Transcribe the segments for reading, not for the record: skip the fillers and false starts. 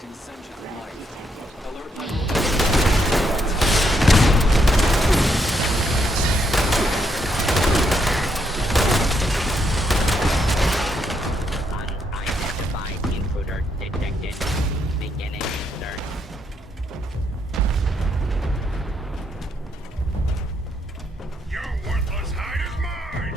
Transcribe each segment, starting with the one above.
detecting sentient life. Alert level. Unidentified intruder detected. Beginning search. Your worthless hide is mine!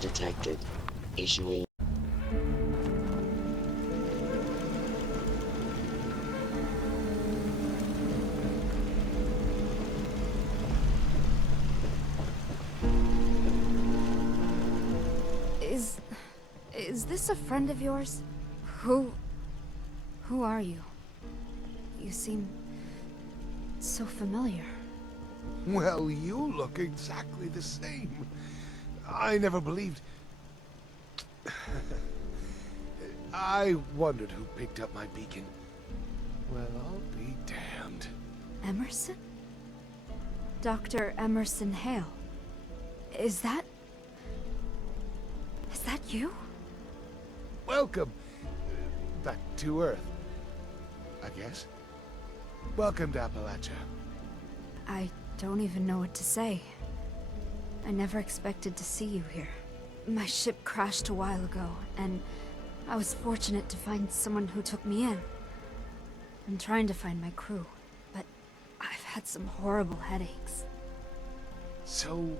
Detected. Issuing. Is this a friend of yours? Who are you? You seem so familiar. Well, you look exactly the same. I never believed... I wondered who picked up my beacon. Well, I'll be damned. Emerson? Dr. Emerson Hale. Is that you? Welcome back to Earth, I guess. Welcome to Appalachia. I don't even know what to say. I never expected to see you here. My ship crashed a while ago, and I was fortunate to find someone who took me in. I'm trying to find my crew, but I've had some horrible headaches. So,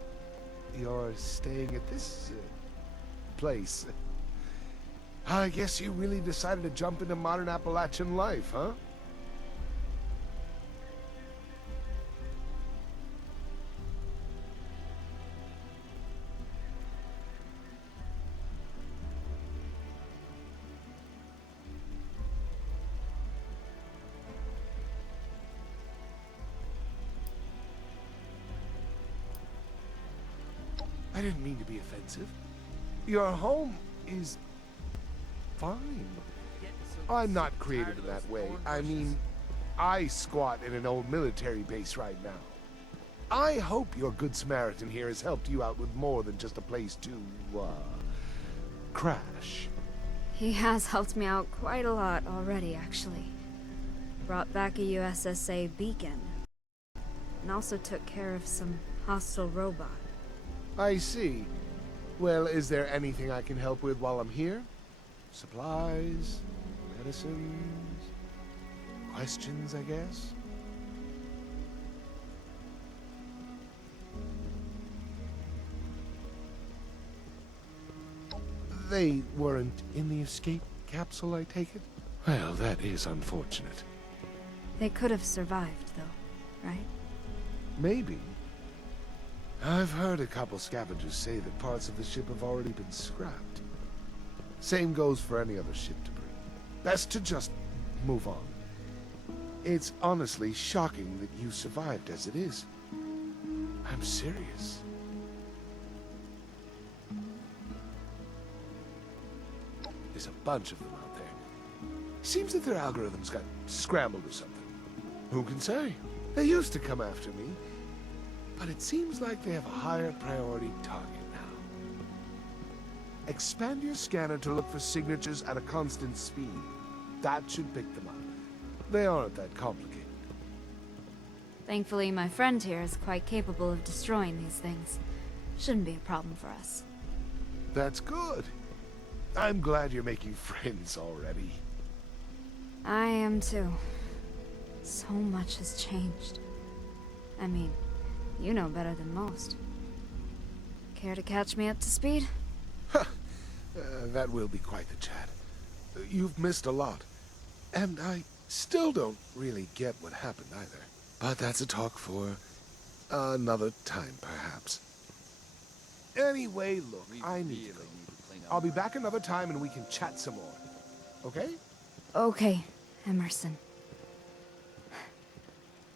you're staying at this place? I guess you really decided to jump into modern Appalachian life, huh? I didn't mean to be offensive. Your home is fine. I'm not creative in that way. I mean, I squat in an old military base right now. I hope your Good Samaritan here has helped you out with more than just a place to, crash. He has helped me out quite a lot already, actually. brought back a U.S.S.A. beacon, and also took care of some hostile robot. I see. Well, is there anything I can help with while I'm here? Supplies, medicines, questions, I guess? They weren't in the escape capsule, I take it? Well, that is unfortunate. They could have survived, though, right? Maybe. I've heard a couple scavengers say that parts of the ship have already been scrapped. Same goes for any other ship debris. Best to just move on. It's honestly shocking that you survived as it is. I'm serious. There's a bunch of them out there. Seems that their algorithms got scrambled or something. Who can say? They used to come after me, but it seems like they have a higher priority target now. Expand your scanner to look for signatures at a constant speed. That should pick them up. They aren't that complicated. Thankfully, my friend here is quite capable of destroying these things. Shouldn't be a problem for us. That's good. I'm glad you're making friends already. I am too. So much has changed. I mean, you know better than most. Care to catch me up to speed? That will be quite the chat. You've missed a lot. And I still don't really get what happened either. But that's a talk for another time, perhaps. Anyway, look, I need to go. I'll be back another time and we can chat some more. Okay? Okay, Emerson.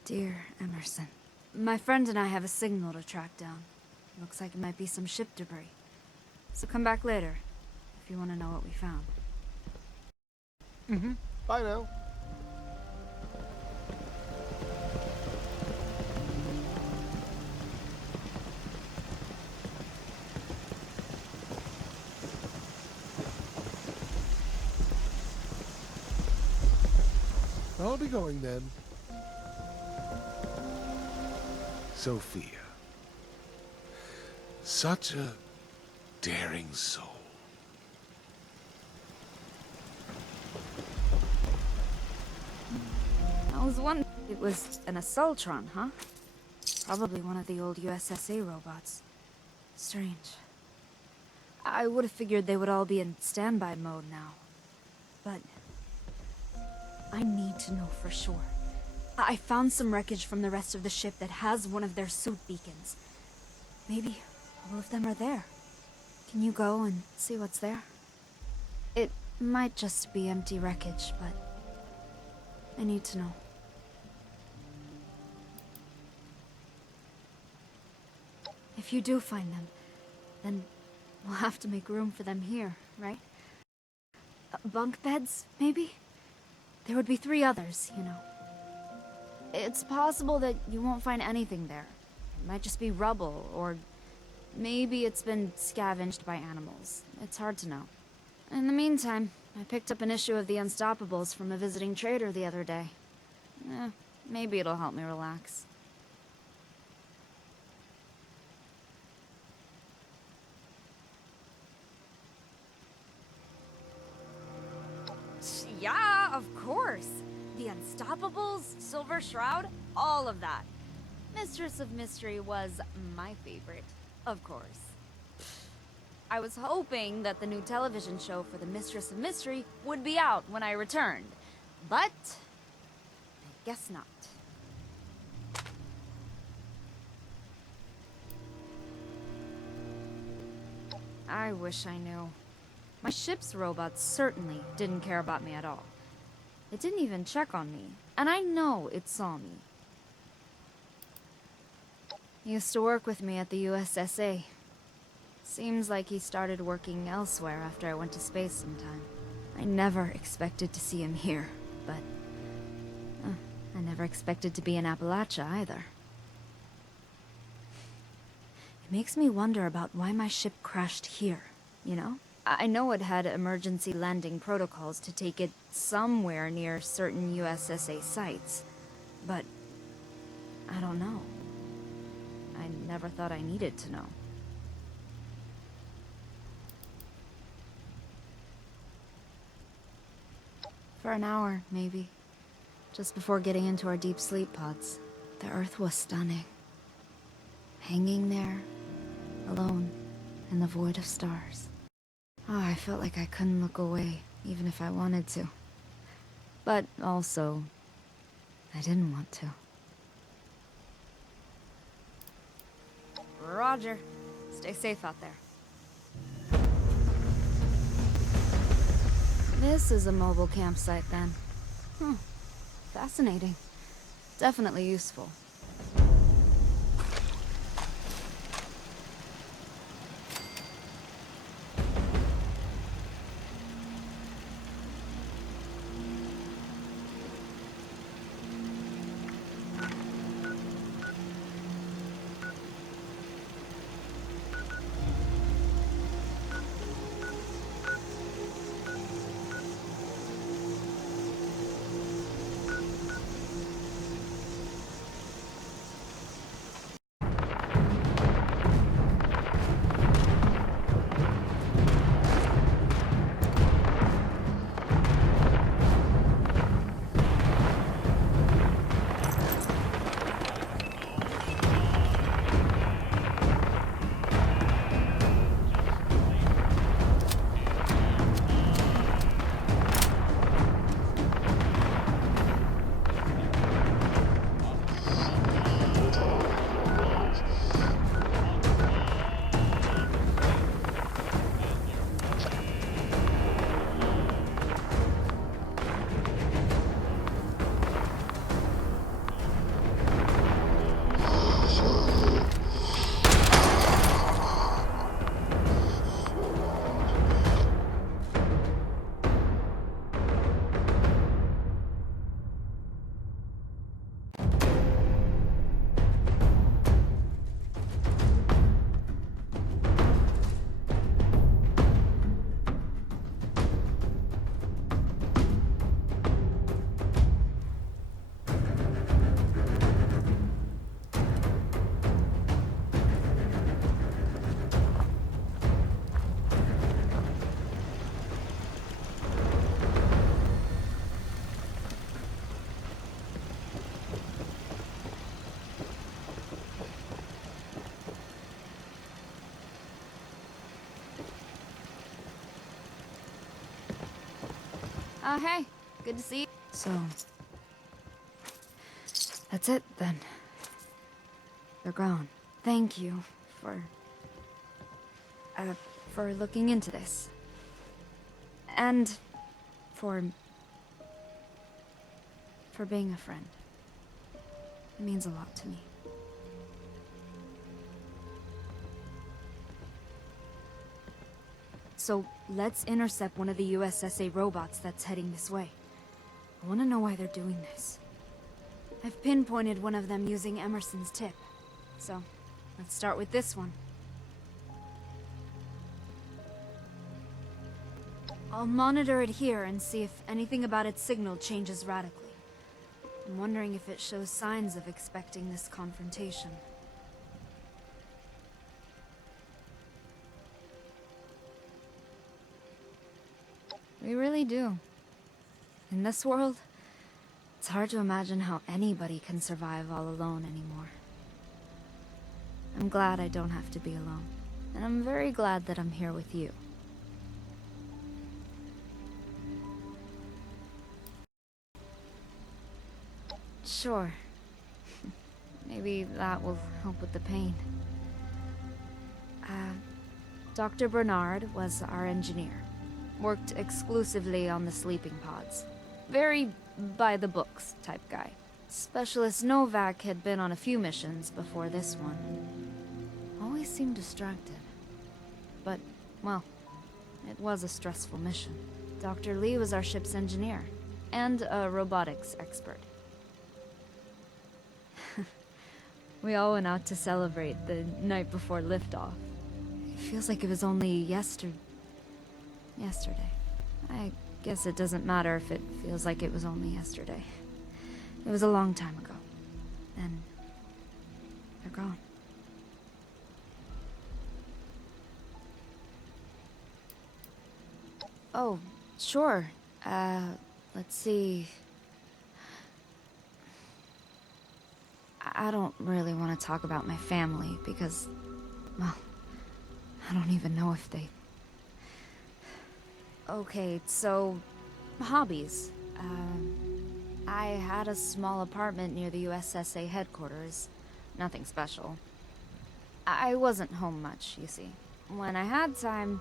Dear Emerson. My friend and I have a signal to track down. Looks like it might be some ship debris. So come back later, if you want to know what we found. Mm-hmm. Bye now. I'll be going then. Sophia. Such a daring soul. I was wondering... It was an Assaultron, huh? Probably one of the old U.S.S.A. robots. Strange. I would have figured they would all be in standby mode now. But... I need to know for sure. I found some wreckage from the rest of the ship that has one of their suit beacons. Maybe all of them are there. Can you go and see what's there? It might just be empty wreckage, but I need to know. If you do find them, then we'll have to make room for them here, right? Bunk beds, maybe? There would be 3 others, you know. It's possible that you won't find anything there. It might just be rubble, or maybe it's been scavenged by animals. It's hard to know. In the meantime, I picked up an issue of the Unstoppables from a visiting trader the other day. Maybe it'll help me relax. Yeah, of course. The Unstoppables, Silver Shroud, all of that. Mistress of Mystery was my favorite, of course. I was hoping that the new television show for the Mistress of Mystery would be out when I returned, but I guess not. I wish I knew. My ship's robots certainly didn't care about me at all. It didn't even check on me, and I know it saw me. He used to work with me at the U.S.S.A. Seems like he started working elsewhere after I went to space sometime. I never expected to see him here, but I never expected to be in Appalachia either. It makes me wonder about why my ship crashed here, you know? I know it had emergency landing protocols to take it somewhere near certain U.S.S.A. sites, but I don't know. I never thought I needed to know. For an hour, maybe. Just before getting into our deep sleep pods. The Earth was stunning. Hanging there, alone, in the void of stars. Oh, I felt like I couldn't look away, even if I wanted to. But also, I didn't want to. Roger. Stay safe out there. This is a mobile campsite, then. Fascinating. Definitely useful. Hey, good to see you. So, that's it then. They're gone. Thank you for looking into this. And for being a friend. It means a lot to me. So, let's intercept one of the U.S.S.A. robots that's heading this way. I want to know why they're doing this. I've pinpointed one of them using Emerson's tip. So, let's start with this one. I'll monitor it here and see if anything about its signal changes radically. I'm wondering if it shows signs of expecting this confrontation. We really do. In this world, it's hard to imagine how anybody can survive all alone anymore. I'm glad I don't have to be alone. And I'm very glad that I'm here with you. Sure. Maybe that will help with the pain. Dr. Bernard was our engineer. Worked exclusively on the sleeping pods. Very by-the-books type guy. Specialist Novak had been on a few missions before this one. Always seemed distracted. But, well, it was a stressful mission. Dr. Lee was our ship's engineer, and a robotics expert. We all went out to celebrate the night before liftoff. It feels like it was only yesterday. yesterday. I guess it doesn't matter if it feels like it was only yesterday. It was a long time ago. And they're gone. Oh, sure. Let's see. I don't really want to talk about my family because, well, I don't even know if they... Okay, so, hobbies. I had a small apartment near the U.S.S.A. headquarters. Nothing special. I wasn't home much, you see. When I had time,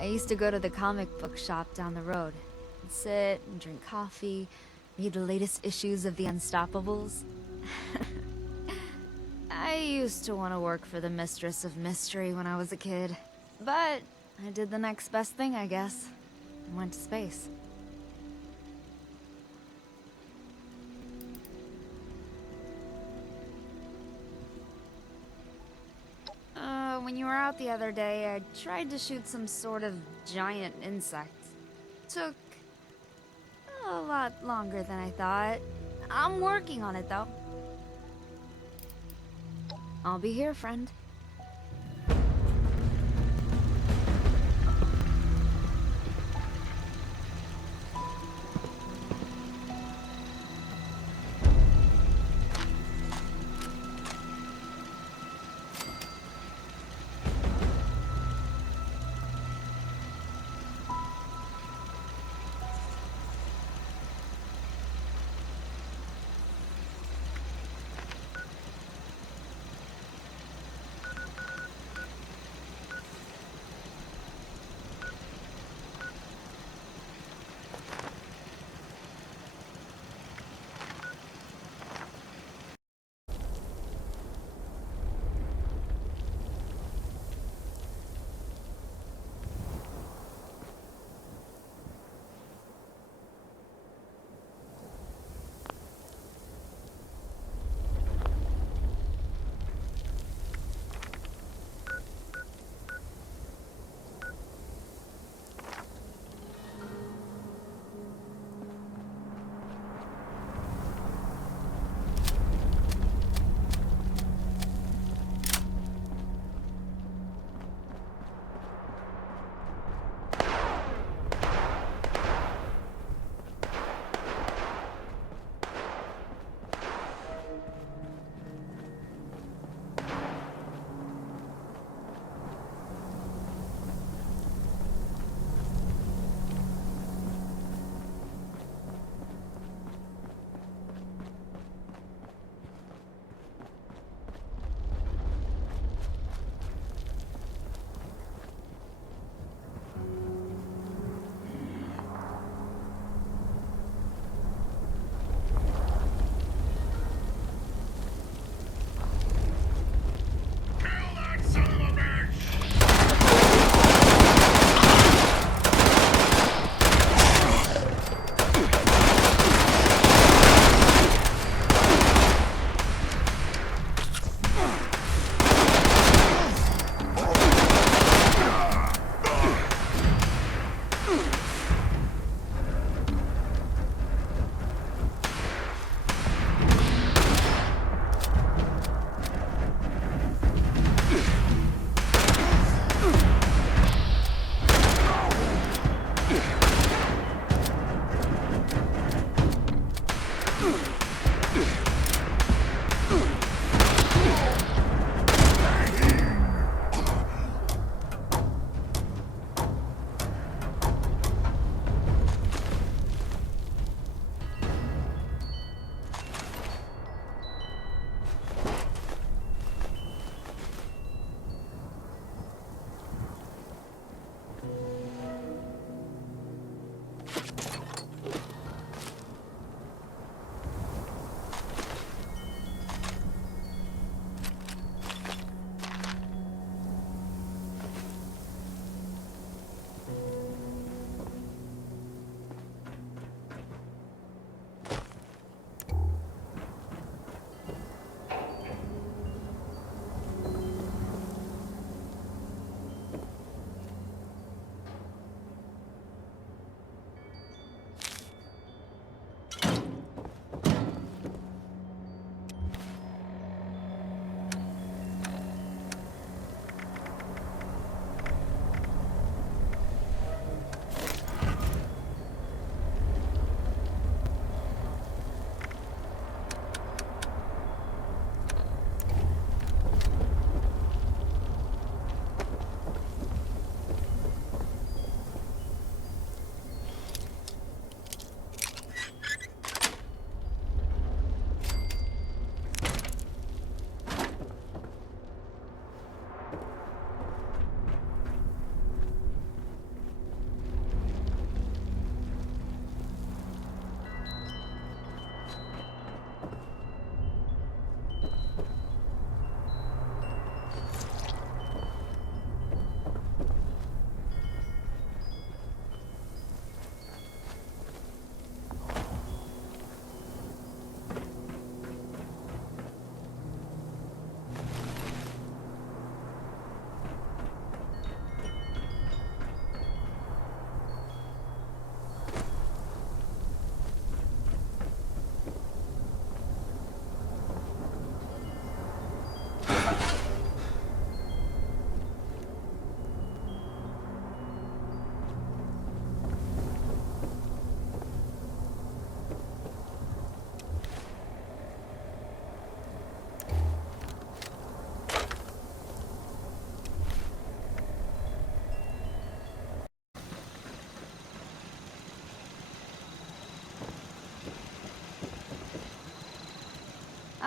I used to go to the comic book shop down the road. And sit and drink coffee, read the latest issues of the Unstoppables. I used to want to work for the Mistress of Mystery when I was a kid. But I did the next best thing, I guess. And went to space. When you were out the other day, I tried to shoot some sort of giant insect. Took a lot longer than I thought. I'm working on it, though. I'll be here, friend.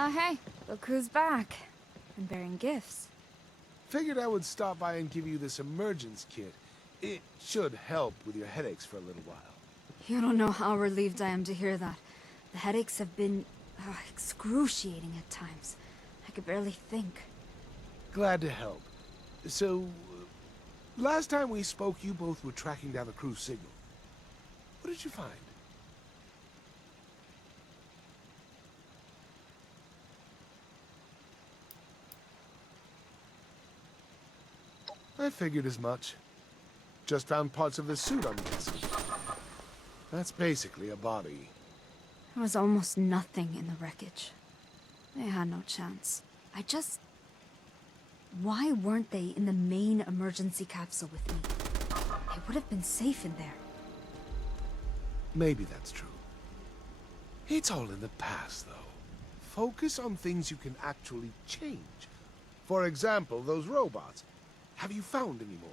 Hey, look who's back. And bearing gifts. Figured I would stop by and give you this emergence kit. It should help with your headaches for a little while. You don't know how relieved I am to hear that. The headaches have been excruciating at times. I could barely think. Glad to help. So, last time we spoke, you both were tracking down the crew's signal. What did you find? I figured as much. Just found parts of the suit, I'm guessing. That's basically a body. There was almost nothing in the wreckage. They had no chance. Why weren't they in the main emergency capsule with me? They would have been safe in there. Maybe that's true. It's all in the past, though. Focus on things you can actually change. For example, those robots. Have you found any more?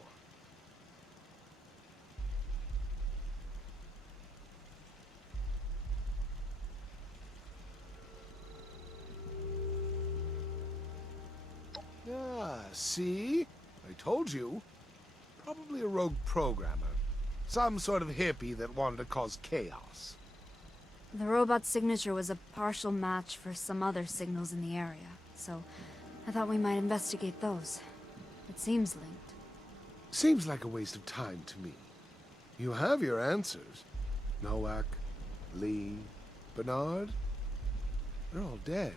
Ah, see? I told you. Probably a rogue programmer. Some sort of hippie that wanted to cause chaos. The robot's signature was a partial match for some other signals in the area, so I thought we might investigate those. It seems linked. Seems like a waste of time to me. You have your answers. Nowak, Lee, Bernard. They're all dead.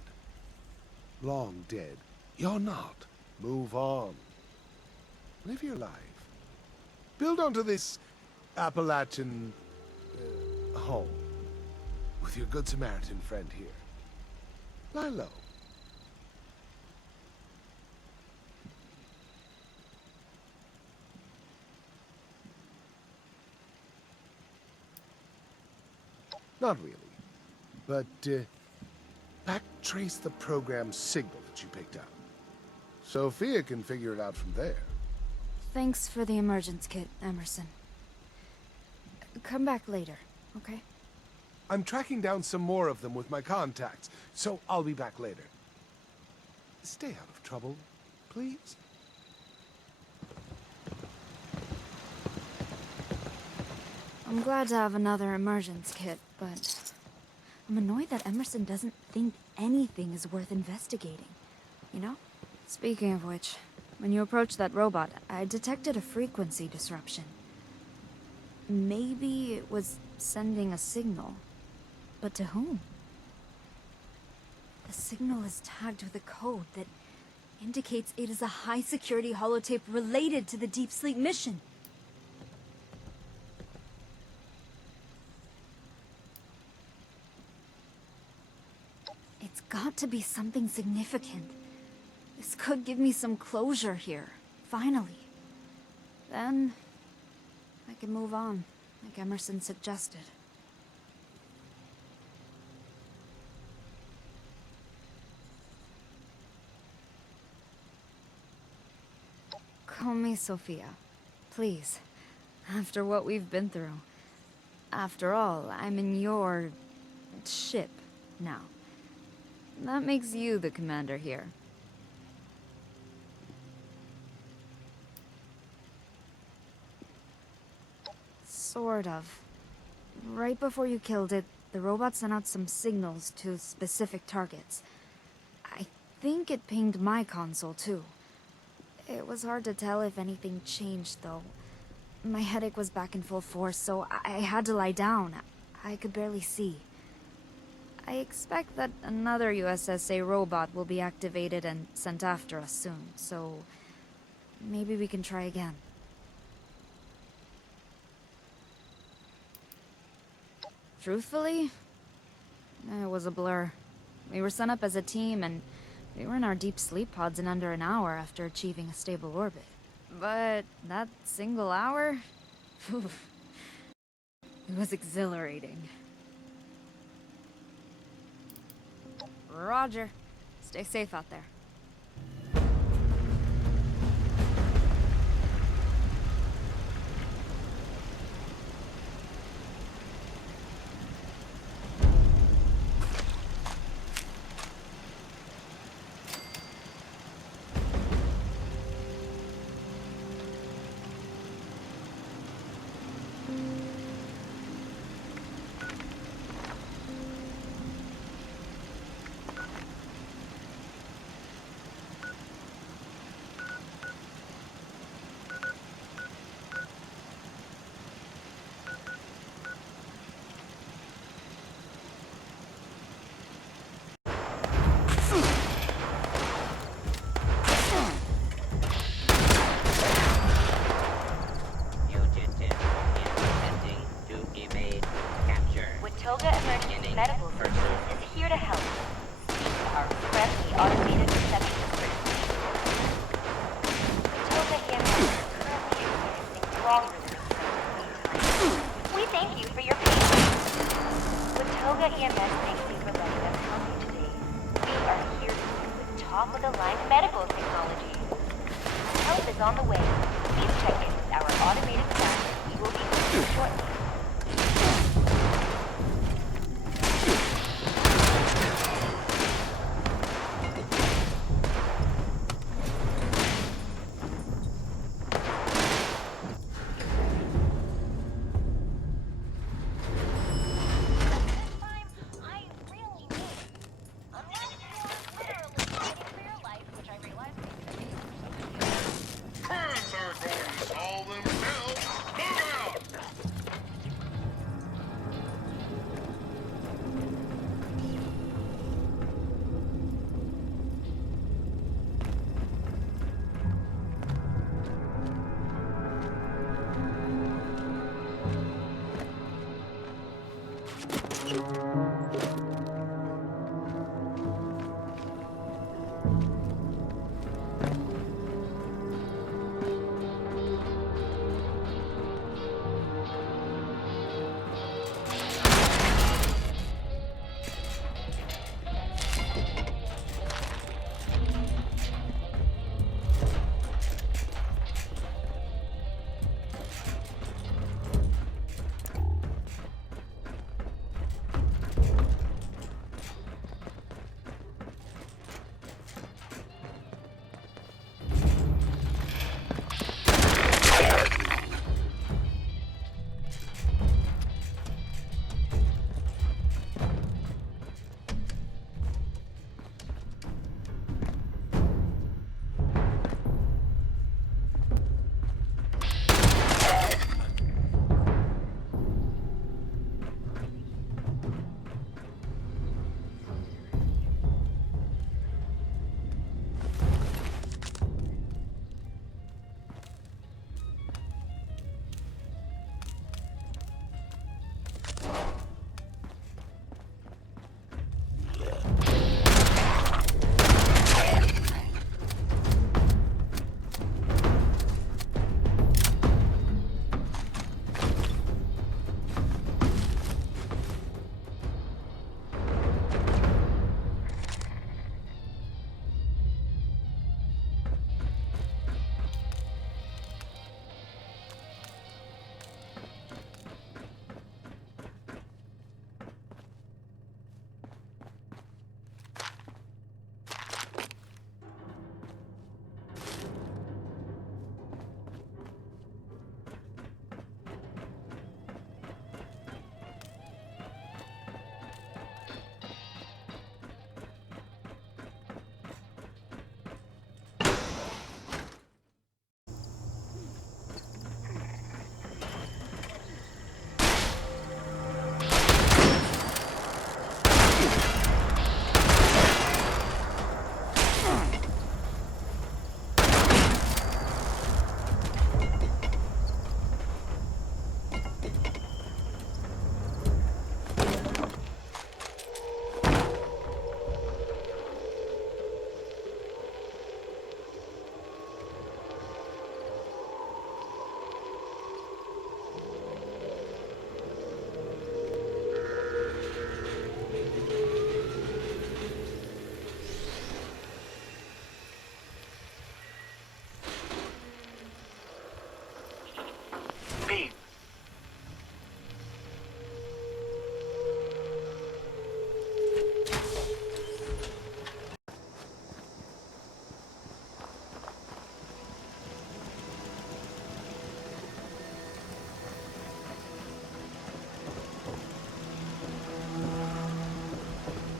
Long dead. You're not. Move on. Live your life. Build onto this Appalachian home with your Good Samaritan friend here. Lie low. Not really. But, backtrace the program's signal that you picked up. Sophia can figure it out from there. Thanks for the emergence kit, Emerson. Come back later, okay? I'm tracking down some more of them with my contacts, so I'll be back later. Stay out of trouble, please. I'm glad to have another emergence kit, but I'm annoyed that Emerson doesn't think anything is worth investigating, you know? Speaking of which, when you approached that robot, I detected a frequency disruption. Maybe it was sending a signal, but to whom? The signal is tagged with a code that indicates it is a high-security holotape related to the deep sleep mission. It's got to be something significant. This could give me some closure here, finally. Then I can move on, like Emerson suggested. Call me Sophia, please. After what we've been through. After all, I'm in your ship now. That makes you the commander here. Sort of. Right before you killed it, the robot sent out some signals to specific targets. I think it pinged my console, too. It was hard to tell if anything changed, though. My headache was back in full force, so I had to lie down. I could barely see. I expect that another U.S.S.A. robot will be activated and sent after us soon, so maybe we can try again. Truthfully, it was a blur. We were sent up as a team, and we were in our deep sleep pods in under an hour after achieving a stable orbit. But that single hour? It was exhilarating. Roger. Stay safe out there. Watoga Emergency Medical Services is here to help. Our friendly automated reception system. Watoga EMS is currently experiencing longer than expected wait times. We thank you for your patience. Watoga EMS thanks you for letting us help you today. We are here to you with top-of-the-line medical technology. Help is on the way. Please check in with our automated staff. We will be with you shortly.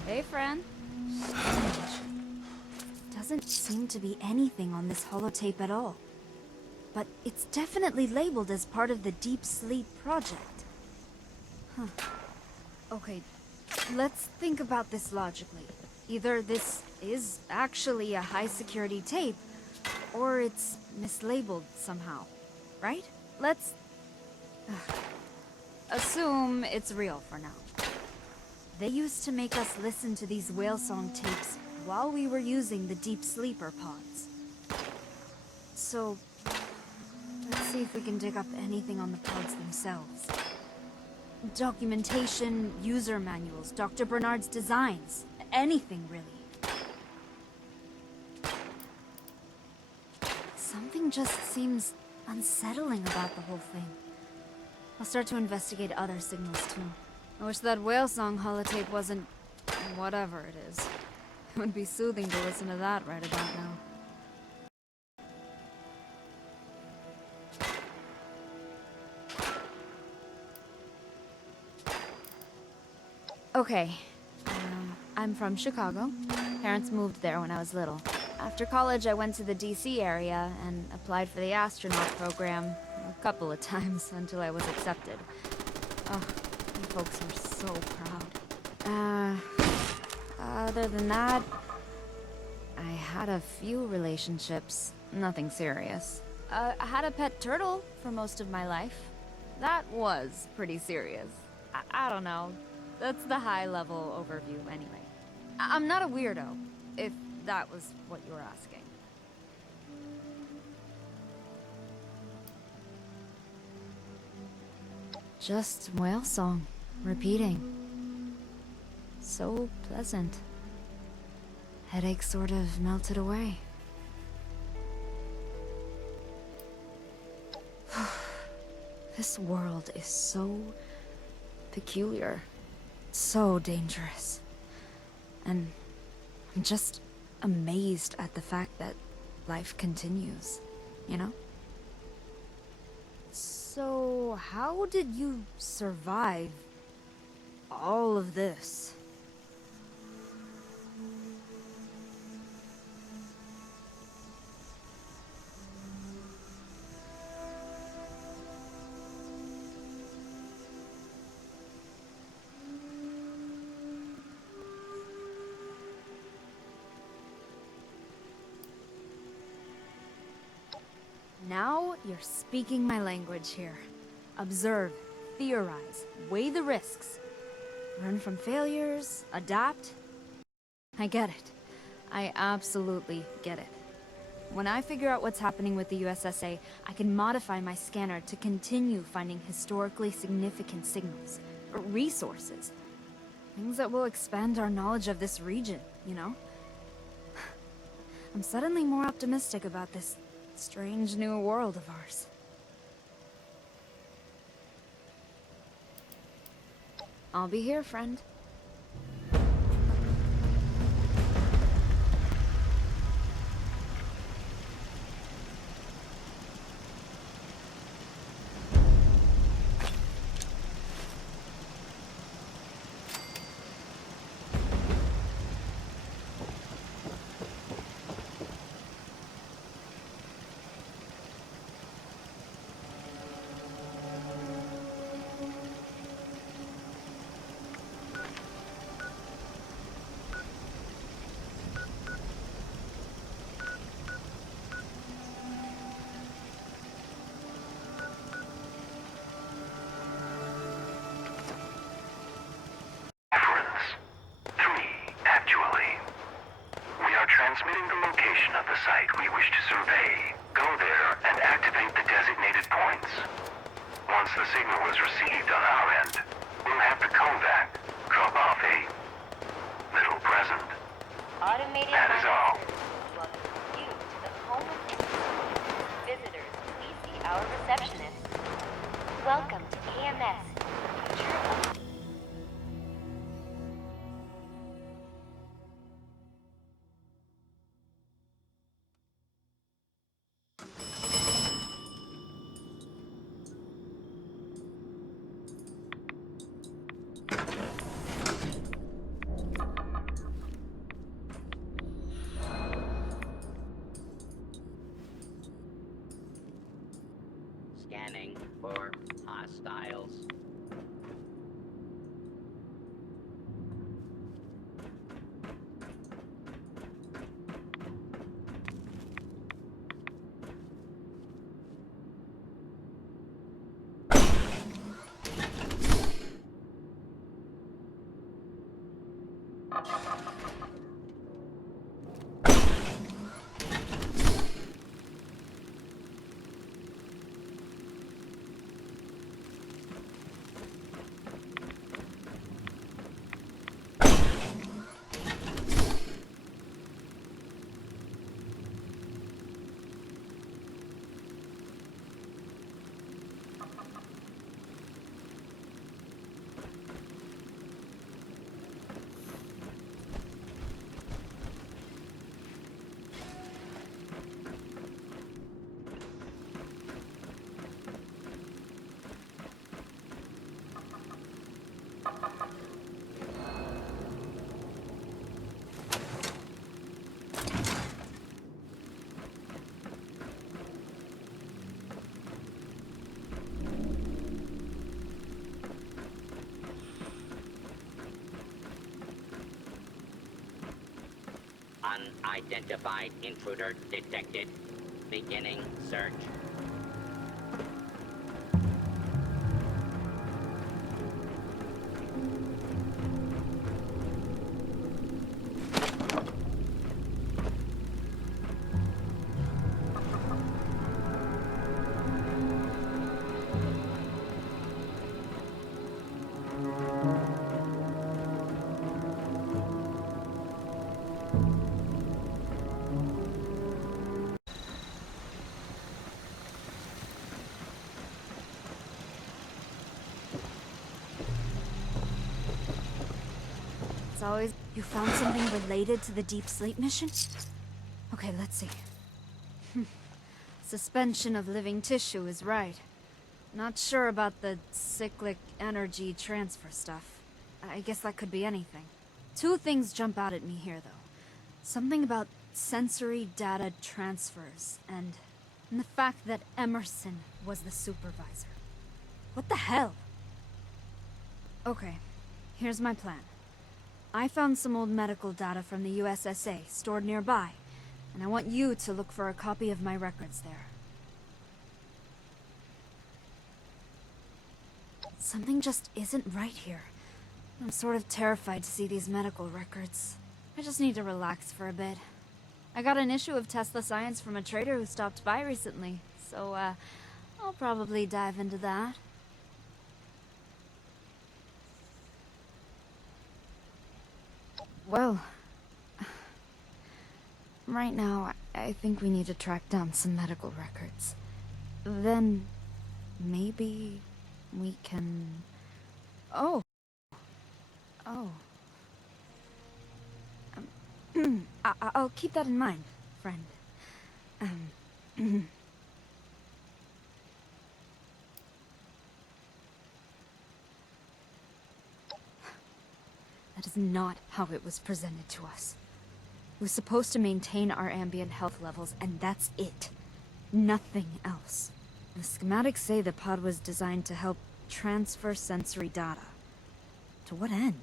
Hey, friend. Strange. Doesn't seem to be anything on this holotape at all. But it's definitely labeled as part of the Deep Sleep project. Huh. Okay, let's think about this logically. Either this is actually a high-security tape, or it's mislabeled somehow, right? Let's assume it's real for now. They used to make us listen to these whale song tapes while we were using the deep sleeper pods. So, let's see if we can dig up anything on the pods themselves. Documentation, user manuals, Dr. Bernard's designs, anything really. Something just seems unsettling about the whole thing. I'll start to investigate other signals too. I wish that whale song holotape wasn't whatever it is. It would be soothing to listen to that right about now. Okay, I'm from Chicago. Parents moved there when I was little. After college, I went to the DC area and applied for the astronaut program a couple of times until I was accepted. Oh, you folks were so proud. Other than that, I had a few relationships, nothing serious. I had a pet turtle for most of my life. That was pretty serious. I don't know. That's the high-level overview, anyway. I'm not a weirdo, if that was what you were asking. Just whale song, repeating. So pleasant. Headache sort of melted away. This world is so peculiar. So dangerous. And I'm just amazed at the fact that life continues, you know? So, how did you survive all of this? Now you're speaking my language here. Observe, theorize, weigh the risks. Learn from failures, adapt. I get it. I absolutely get it. When I figure out what's happening with the U.S.S.A, I can modify my scanner to continue finding historically significant signals, or resources. Things that will expand our knowledge of this region, you know? I'm suddenly more optimistic about this strange new world of ours. I'll be here, friend. Unidentified intruder detected. Beginning search. It's always... You found something related to the deep sleep mission? Okay, let's see. Suspension of living tissue is right. Not sure about the cyclic energy transfer stuff. I guess that could be anything. Two things jump out at me here, though. Something about sensory data transfers, and the fact that Emerson was the supervisor. What the hell? Okay, here's my plan. I found some old medical data from the U.S.S.A. stored nearby, and I want you to look for a copy of my records there. Something just isn't right here. I'm sort of terrified to see these medical records. I just need to relax for a bit. I got an issue of Tesla Science from a trader who stopped by recently, so I'll probably dive into that. Well, right now, I think we need to track down some medical records. Then, maybe we can... Oh. I'll keep that in mind, friend. That is not how it was presented to us. It was supposed to maintain our ambient health levels, and that's it. Nothing else. The schematics say the pod was designed to help transfer sensory data. To what end?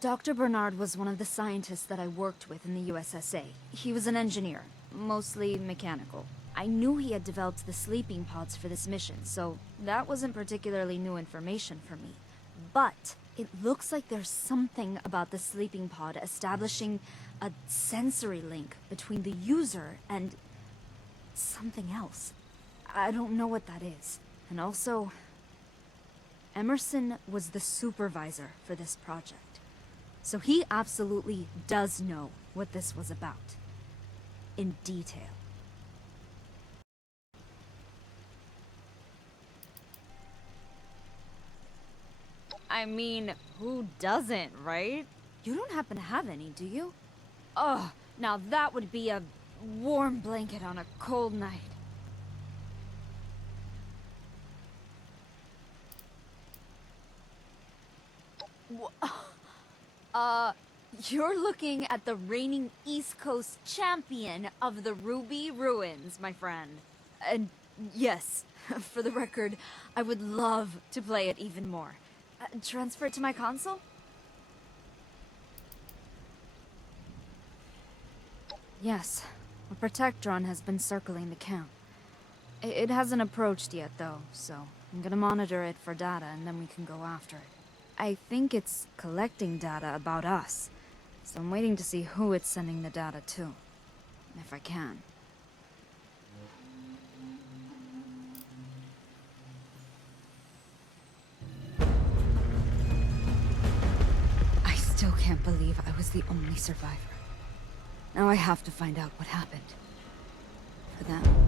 Dr. Bernard was one of the scientists that I worked with in the U.S.S.A. He was an engineer, mostly mechanical. I knew he had developed the sleeping pods for this mission, so that wasn't particularly new information for me. But it looks like there's something about the sleeping pod establishing a sensory link between the user and something else. I don't know what that is. And also, Emerson was the supervisor for this project. So he absolutely does know what this was about. In detail. I mean, who doesn't, right? You don't happen to have any, do you? Oh, now that would be a warm blanket on a cold night. You're looking at the reigning East Coast champion of the Ruby Ruins, my friend. And yes, for the record, I would love to play it even more. Transfer it to my console? Yes, a protect drone has been circling the camp. It hasn't approached yet, though, so I'm gonna monitor it for data and then we can go after it. I think it's collecting data about us, so I'm waiting to see who it's sending the data to, if I can. I still can't believe I was the only survivor. Now I have to find out what happened. For them.